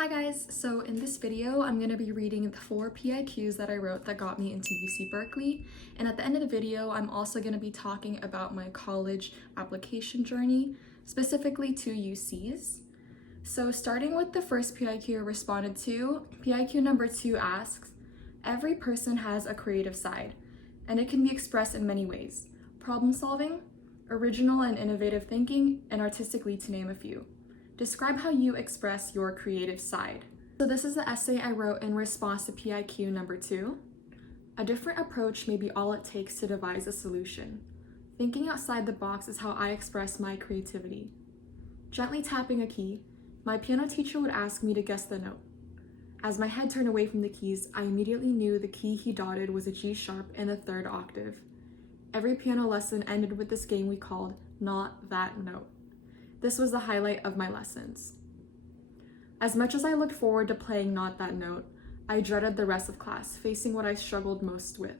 Hi guys, so in this video I'm going to be reading the 4 PIQs that I wrote that got me into UC Berkeley, and at the end of the video I'm also going to be talking about my college application journey, specifically to UCs. So starting with the first PIQ I responded to, PIQ number 2 asks, every person has a creative side, and it can be expressed in many ways: problem solving, original and innovative thinking, and artistically, to name a few. Describe how you express your creative side. So this is the essay I wrote in response to PIQ number 2. A different approach may be all it takes to devise a solution. Thinking outside the box is how I express my creativity. Gently tapping a key, my piano teacher would ask me to guess the note. As my head turned away from the keys, I immediately knew the key he dotted was a G sharp in the 3rd octave. Every piano lesson ended with this game we called Not That Note. This was the highlight of my lessons. As much as I looked forward to playing Not That Note, I dreaded the rest of class, facing what I struggled most with: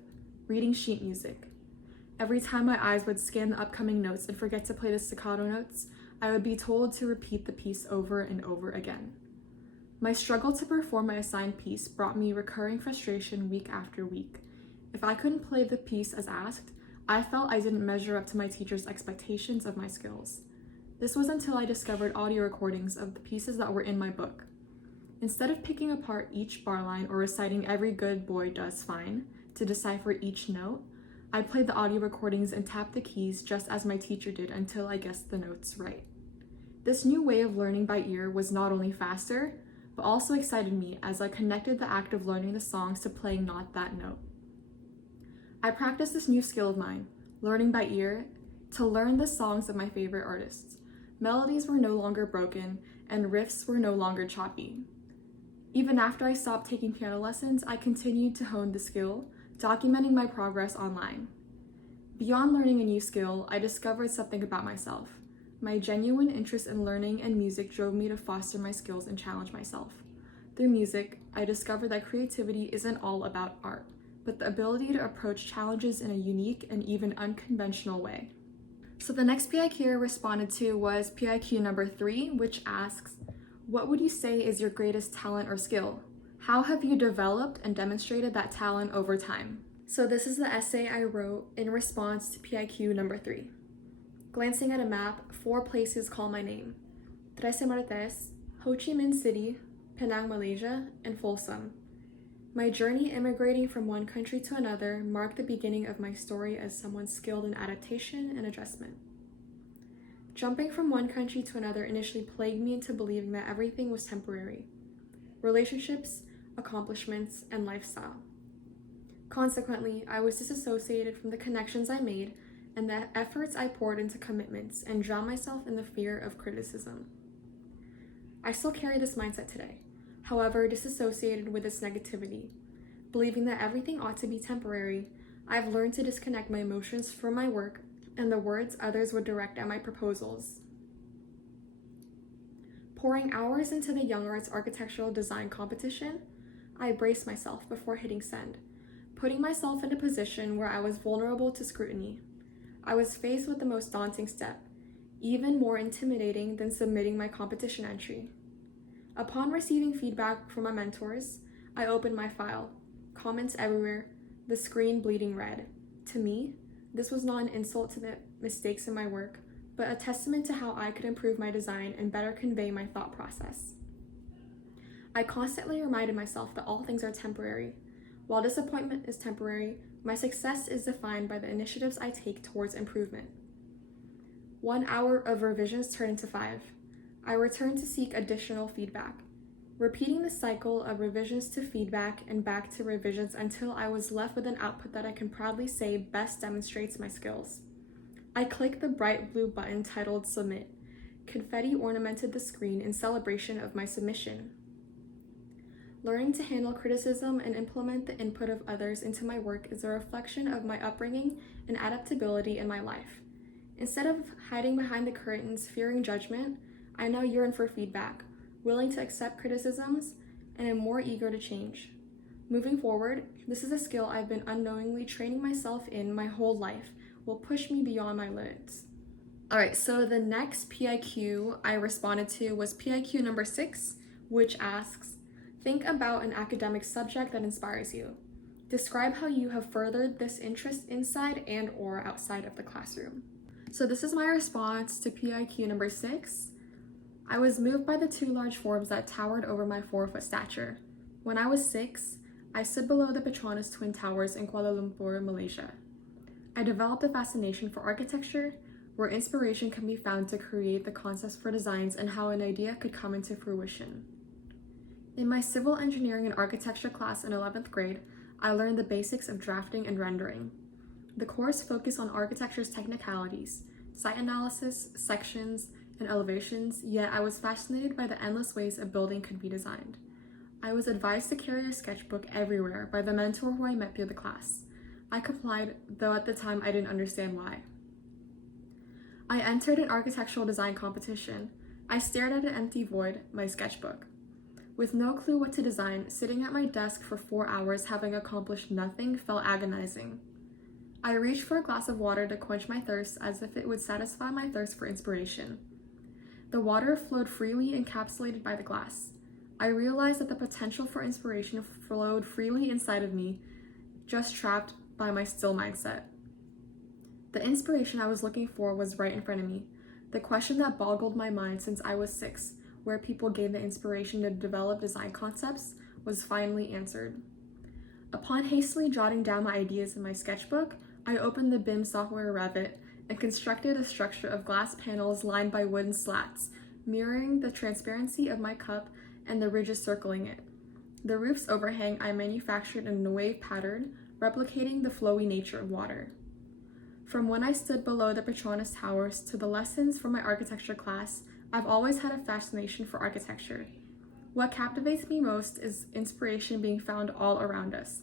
reading sheet music. Every time my eyes would scan the upcoming notes and forget to play the staccato notes, I would be told to repeat the piece over and over again. My struggle to perform my assigned piece brought me recurring frustration week after week. If I couldn't play the piece as asked, I felt I didn't measure up to my teacher's expectations of my skills. This was until I discovered audio recordings of the pieces that were in my book. Instead of picking apart each bar line or reciting "Every good boy does fine" to decipher each note, I played the audio recordings and tapped the keys just as my teacher did until I guessed the notes right. This new way of learning by ear was not only faster, but also excited me as I connected the act of learning the songs to playing Not That Note. I practiced this new skill of mine, learning by ear, to learn the songs of my favorite artists. Melodies were no longer broken, and riffs were no longer choppy. Even after I stopped taking piano lessons, I continued to hone the skill, documenting my progress online. Beyond learning a new skill, I discovered something about myself. My genuine interest in learning and music drove me to foster my skills and challenge myself. Through music, I discovered that creativity isn't all about art, but the ability to approach challenges in a unique and even unconventional way. So the next PIQ I responded to was PIQ number 3, which asks, what would you say is your greatest talent or skill? How have you developed and demonstrated that talent over time? So this is the essay I wrote in response to PIQ number 3. Glancing at a map, 4 places call my name: Trece Martes, Ho Chi Minh City, Penang, Malaysia, and Folsom. My journey immigrating from one country to another marked the beginning of my story as someone skilled in adaptation and adjustment. Jumping from one country to another initially plagued me into believing that everything was temporary: relationships, accomplishments, and lifestyle. Consequently, I was disassociated from the connections I made and the efforts I poured into commitments, and drowned myself in the fear of criticism. I still carry this mindset today, however disassociated with its negativity. Believing that everything ought to be temporary, I've learned to disconnect my emotions from my work and the words others would direct at my proposals. Pouring hours into the Young Arts Architectural Design competition, I braced myself before hitting send, putting myself in a position where I was vulnerable to scrutiny. I was faced with the most daunting step, even more intimidating than submitting my competition entry. Upon receiving feedback from my mentors, I opened my file, comments everywhere, the screen bleeding red. To me, this was not an insult to the mistakes in my work, but a testament to how I could improve my design and better convey my thought process. I constantly reminded myself that all things are temporary. While disappointment is temporary, my success is defined by the initiatives I take towards improvement. 1 hour of revisions turned into 5. I returned to seek additional feedback, repeating the cycle of revisions to feedback and back to revisions until I was left with an output that I can proudly say best demonstrates my skills. I clicked the bright blue button titled Submit. Confetti ornamented the screen in celebration of my submission. Learning to handle criticism and implement the input of others into my work is a reflection of my upbringing and adaptability in my life. Instead of hiding behind the curtains, fearing judgment, I now yearn for feedback, willing to accept criticisms, and am more eager to change. Moving forward, this is a skill I've been unknowingly training myself in my whole life, will push me beyond my limits. Alright, so the next PIQ I responded to was PIQ number 6, which asks, think about an academic subject that inspires you. Describe how you have furthered this interest inside and or outside of the classroom. So this is my response to PIQ number 6. I was moved by the 2 large forms that towered over my 4-foot stature. When I was 6, I stood below the Petronas Twin Towers in Kuala Lumpur, Malaysia. I developed a fascination for architecture, where inspiration can be found to create the concepts for designs and how an idea could come into fruition. In my civil engineering and architecture class in 11th grade, I learned the basics of drafting and rendering. The course focused on architecture's technicalities, site analysis, sections, and elevations, yet I was fascinated by the endless ways a building could be designed. I was advised to carry a sketchbook everywhere by the mentor who I met through the class. I complied, though at the time I didn't understand why. I entered an architectural design competition. I stared at an empty void, my sketchbook. With no clue what to design, sitting at my desk for 4 hours having accomplished nothing felt agonizing. I reached for a glass of water to quench my thirst as if it would satisfy my thirst for inspiration. The water flowed freely, encapsulated by the glass. I realized that the potential for inspiration flowed freely inside of me, just trapped by my still mindset. The inspiration I was looking for was right in front of me. The question that boggled my mind since I was 6, where people gained the inspiration to develop design concepts, was finally answered. Upon hastily jotting down my ideas in my sketchbook, I opened the BIM software Revit and constructed a structure of glass panels lined by wooden slats, mirroring the transparency of my cup and the ridges circling it. The roof's overhang I manufactured in a wave pattern, replicating the flowy nature of water. From when I stood below the Petronas Towers to the lessons from my architecture class, I've always had a fascination for architecture. What captivates me most is inspiration being found all around us.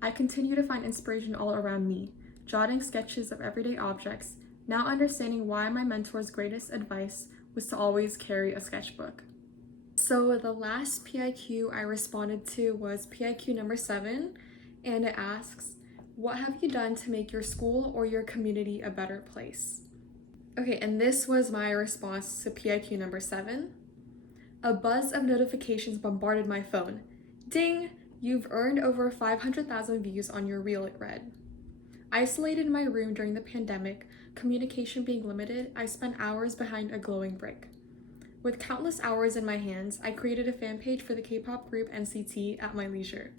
I continue to find inspiration all around me, jotting sketches of everyday objects, now understanding why my mentor's greatest advice was to always carry a sketchbook. So the last PIQ I responded to was PIQ number 7, and it asks, what have you done to make your school or your community a better place? Okay, and this was my response to PIQ number 7. A buzz of notifications bombarded my phone. Ding! You've earned over 500,000 views on your reel, it read. Isolated in my room during the pandemic, communication being limited, I spent hours behind a glowing brick. With countless hours in my hands, I created a fan page for the K-pop group NCT at my leisure.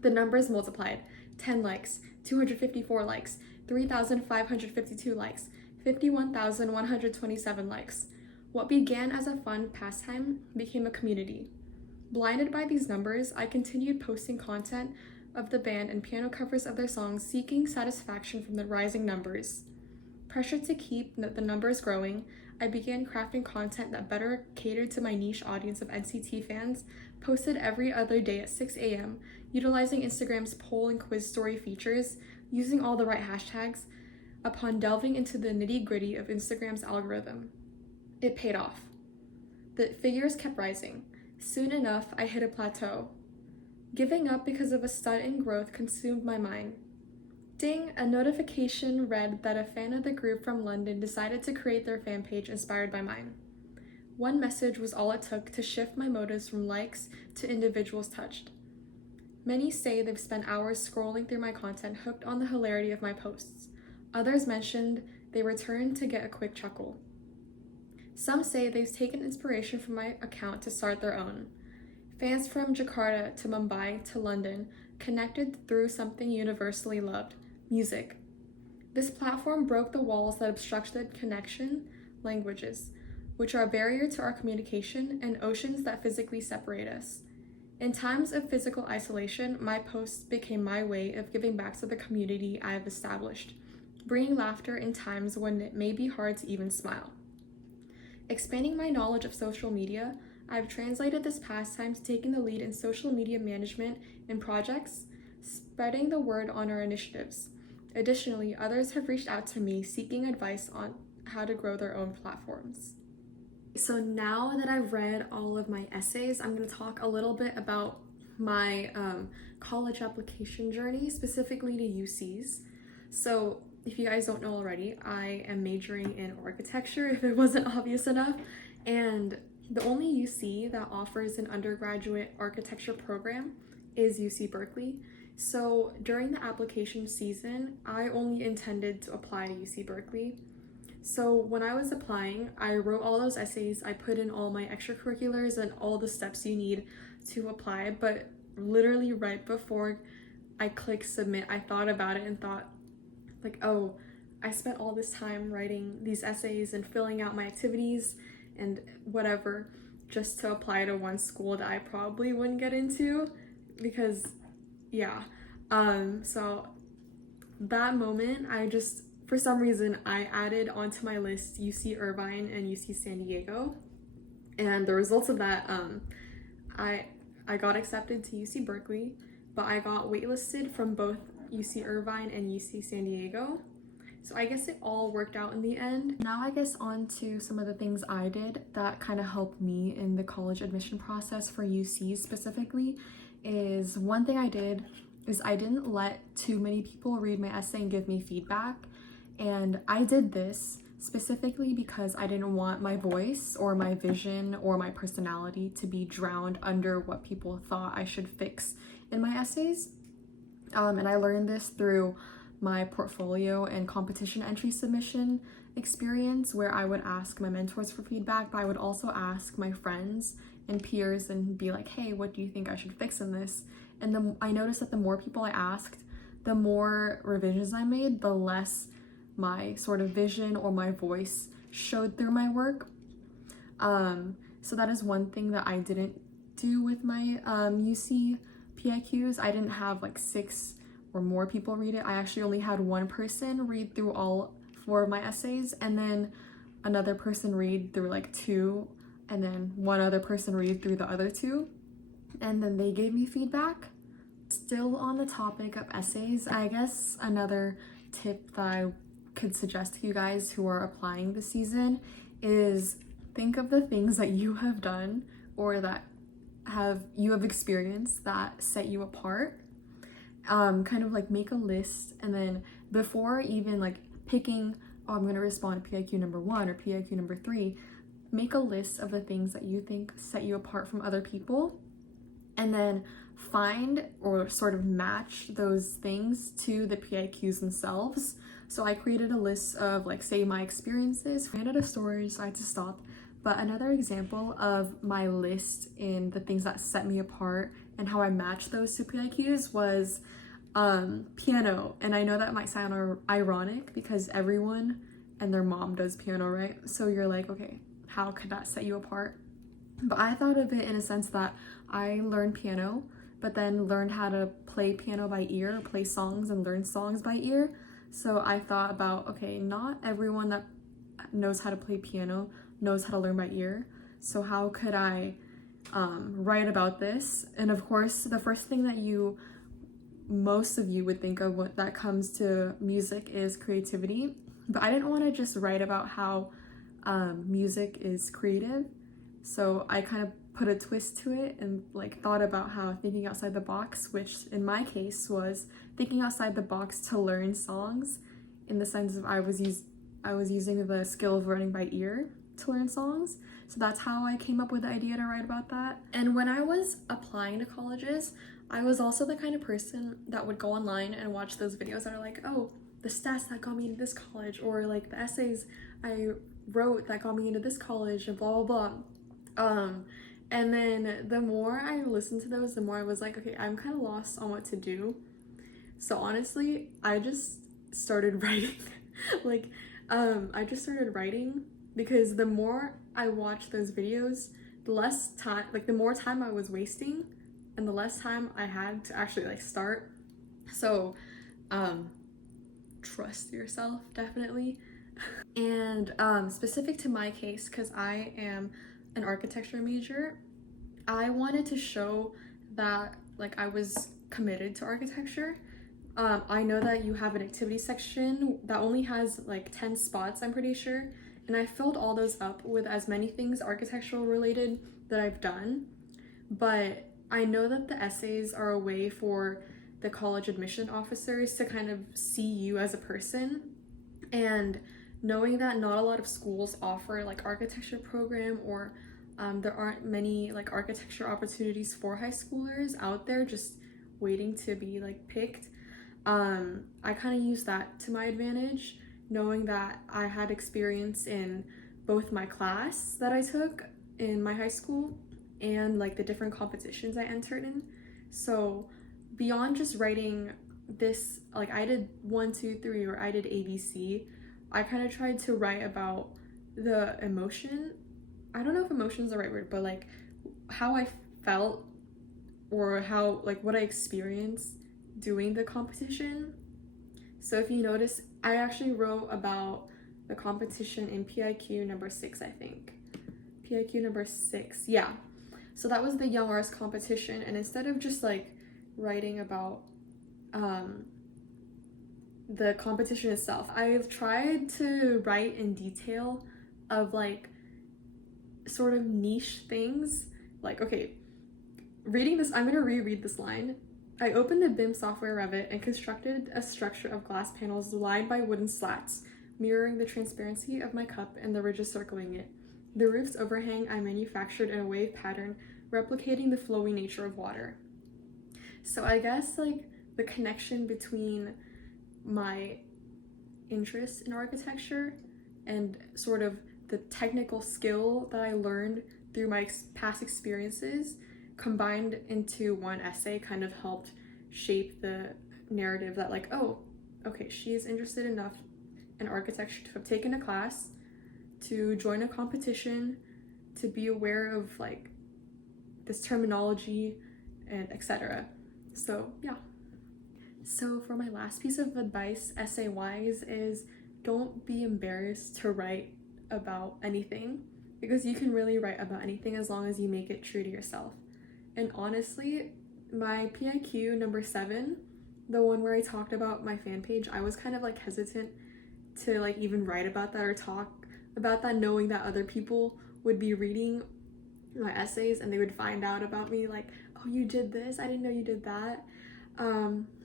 The numbers multiplied. 10 likes, 254 likes, 3,552 likes, 51,127 likes. What began as a fun pastime became a community. Blinded by these numbers, I continued posting content of the band and piano covers of their songs, seeking satisfaction from the rising numbers. Pressured to keep the numbers growing, I began crafting content that better catered to my niche audience of NCT fans, posted every other day at 6 a.m., utilizing Instagram's poll and quiz story features, using all the right hashtags, upon delving into the nitty-gritty of Instagram's algorithm. It paid off. The figures kept rising. Soon enough, I hit a plateau. Giving up because of a stunt in growth consumed my mind. Ding, a notification read that a fan of the group from London decided to create their fan page inspired by mine. One message was all it took to shift my motives from likes to individuals touched. Many say they've spent hours scrolling through my content, hooked on the hilarity of my posts. Others mentioned they returned to get a quick chuckle. Some say they've taken inspiration from my account to start their own. Fans from Jakarta to Mumbai to London connected through something universally loved, music. This platform broke the walls that obstructed connection, languages, which are a barrier to our communication, and oceans that physically separate us. In times of physical isolation, my posts became my way of giving back to the community I have established, bringing laughter in times when it may be hard to even smile. Expanding my knowledge of social media, I've translated this pastime to taking the lead in social media management and projects, spreading the word on our initiatives. Additionally, others have reached out to me seeking advice on how to grow their own platforms. So now that I've read all of my essays, I'm going to talk a little bit about my college application journey, specifically to UCs. So if you guys don't know already, I am majoring in architecture, if it wasn't obvious enough, and The only UC that offers an undergraduate architecture program is UC Berkeley. So during the application season, I only intended to apply to UC Berkeley. So when I was applying, I wrote all those essays, I put in all my extracurriculars and all the steps you need to apply, but literally right before I clicked submit, I thought about it and thought, like, oh, I spent all this time writing these essays and filling out my activities and whatever just to apply to one school that I probably wouldn't get into because, yeah. So that moment, for some reason, I added onto my list UC Irvine and UC San Diego. And the results of that, I got accepted to UC Berkeley, but I got waitlisted from both UC Irvine and UC San Diego. So I guess it all worked out in the end. Now I guess on to some of the things I did that kind of helped me in the college admission process for UC specifically. Is one thing I did is I didn't let too many people read my essay and give me feedback. And I did this specifically because I didn't want my voice or my vision or my personality to be drowned under what people thought I should fix in my essays. And I learned this through my portfolio and competition entry submission experience, where I would ask my mentors for feedback, but I would also ask my friends and peers and be like, hey, what do you think I should fix in this? And I noticed that the more people I asked, the more revisions I made, the less my sort of vision or my voice showed through my work. So that is one thing that I didn't do with my UC PIQs. I didn't have like 6 or more people read it. I actually only had one person read through all 4 of my essays, and then another person read through like 2, and then one other person read through the other 2, and then they gave me feedback. Still on the topic of essays, I guess another tip that I could suggest to you guys who are applying this season is think of the things that you have done or that you have experienced that set you apart. Kind of like make a list, and then before even like picking, oh, I'm gonna respond to PIQ number 1 or PIQ number 3, make a list of the things that you think set you apart from other people, and then find or sort of match those things to the PIQs themselves. So I created a list of, like, say my experiences. I ran out of storage, so I had to stop. But another example of my list in the things that set me apart and how I matched those to PIQs was piano. And I know that might sound ironic because everyone and their mom does piano, right? So you're like, okay, how could that set you apart? But I thought of it in a sense that I learned piano, but then learned how to play piano by ear, play songs and learn songs by ear. So I thought about, okay, not everyone that knows how to play piano knows how to learn by ear. So how could I write about this? And of course, the first thing that most of you would think of when that comes to music is creativity. But I didn't want to just write about how music is creative. So I kind of put a twist to it and like thought about how thinking outside the box, which in my case was thinking outside the box to learn songs, in the sense of I was using the skill of learning by ear to learn songs. So that's how I came up with the idea to write about that. And when I was applying to colleges, I was also the kind of person that would go online and watch those videos that are like, oh, the stats that got me into this college, or like the essays I wrote that got me into this college, and blah blah blah. And then the more I listened to those, the more I was like, okay, I'm kind of lost on what to do. So honestly, I just started writing. I just started writing because the more I watched those videos, the less time, the more time I was wasting and the less time I had to actually start. So trust yourself, definitely. And specific to my case, because I am an architecture major, I wanted to show that I was committed to architecture. I know that you have an activity section that only has 10 spots, I'm pretty sure, and I filled all those up with as many things architectural related that I've done. But I know that the essays are a way for the college admission officers to kind of see you as a person, and knowing that not a lot of schools offer architecture program or There aren't many like architecture opportunities for high schoolers out there just waiting to be like picked. I kind of used that to my advantage, knowing that I had experience in both my class that I took in my high school and like the different competitions I entered in. So beyond just writing this, like I did 1, 2, 3, or I did ABC, I kind of tried to write about the emotion. I don't know if emotion is the right word, but like how I felt or how like what I experienced doing the competition. So if you notice, I actually wrote about the competition in PIQ number 6, I think. PIQ number 6, yeah. So that was the Young Arts competition, and instead of just like writing about the competition itself, I've tried to write in detail of like sort of niche things. Like, okay, reading this, I'm gonna reread this line. I opened the BIM software Revit and constructed a structure of glass panels lined by wooden slats, mirroring the transparency of my cup and the ridges circling it. The roof's overhang I manufactured in a wave pattern, replicating the flowy nature of water. So I guess like the connection between my interest in architecture and sort of the technical skill that I learned through my past experiences combined into one essay kind of helped shape the narrative that like, oh, okay, she is interested enough in architecture to have taken a class, to join a competition, to be aware of like this terminology and etc. So yeah. So for my last piece of advice, essay-wise, is don't be embarrassed to write about anything, because you can really write about anything as long as you make it true to yourself. And honestly, my PIQ number 7, the one where I talked about my fan page, I was kind of like hesitant to like even write about that or talk about that, knowing that other people would be reading my essays and they would find out about me like, oh, you did this, I didn't know you did that.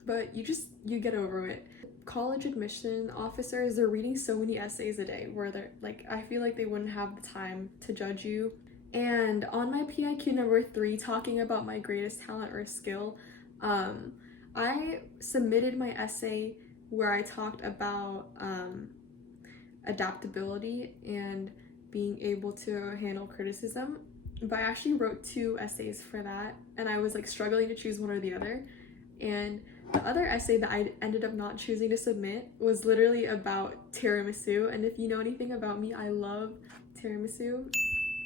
But you get over it. College admission officers, they're reading so many essays a day where they're like, I feel like they wouldn't have the time to judge you. And on my PIQ number 3, talking about my greatest talent or skill, I submitted my essay where I talked about adaptability and being able to handle criticism. But I actually wrote 2 essays for that, and I was like struggling to choose one or the other. And the other essay that I ended up not choosing to submit was literally about tiramisu. And if you know anything about me, I love tiramisu,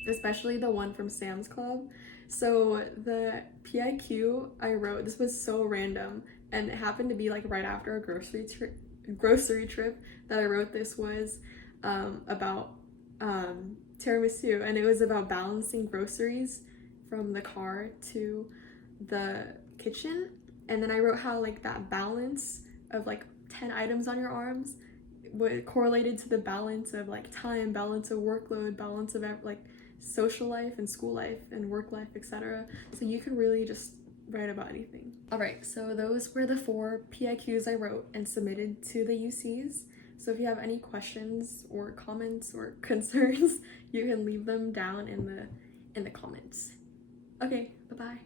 especially the one from Sam's Club. So the PIQ I wrote, this was so random, and it happened to be like right after a grocery trip that I wrote this, was about tiramisu, and it was about balancing groceries from the car to the kitchen. And then I wrote how like that balance of like 10 items on your arms correlated to the balance of like time, balance of workload, balance of like social life and school life and work life, etc. So you can really just write about anything. All right, so those were the 4 PIQs I wrote and submitted to the UCs. So if you have any questions or comments or concerns, you can leave them down in the comments. Okay, bye-bye.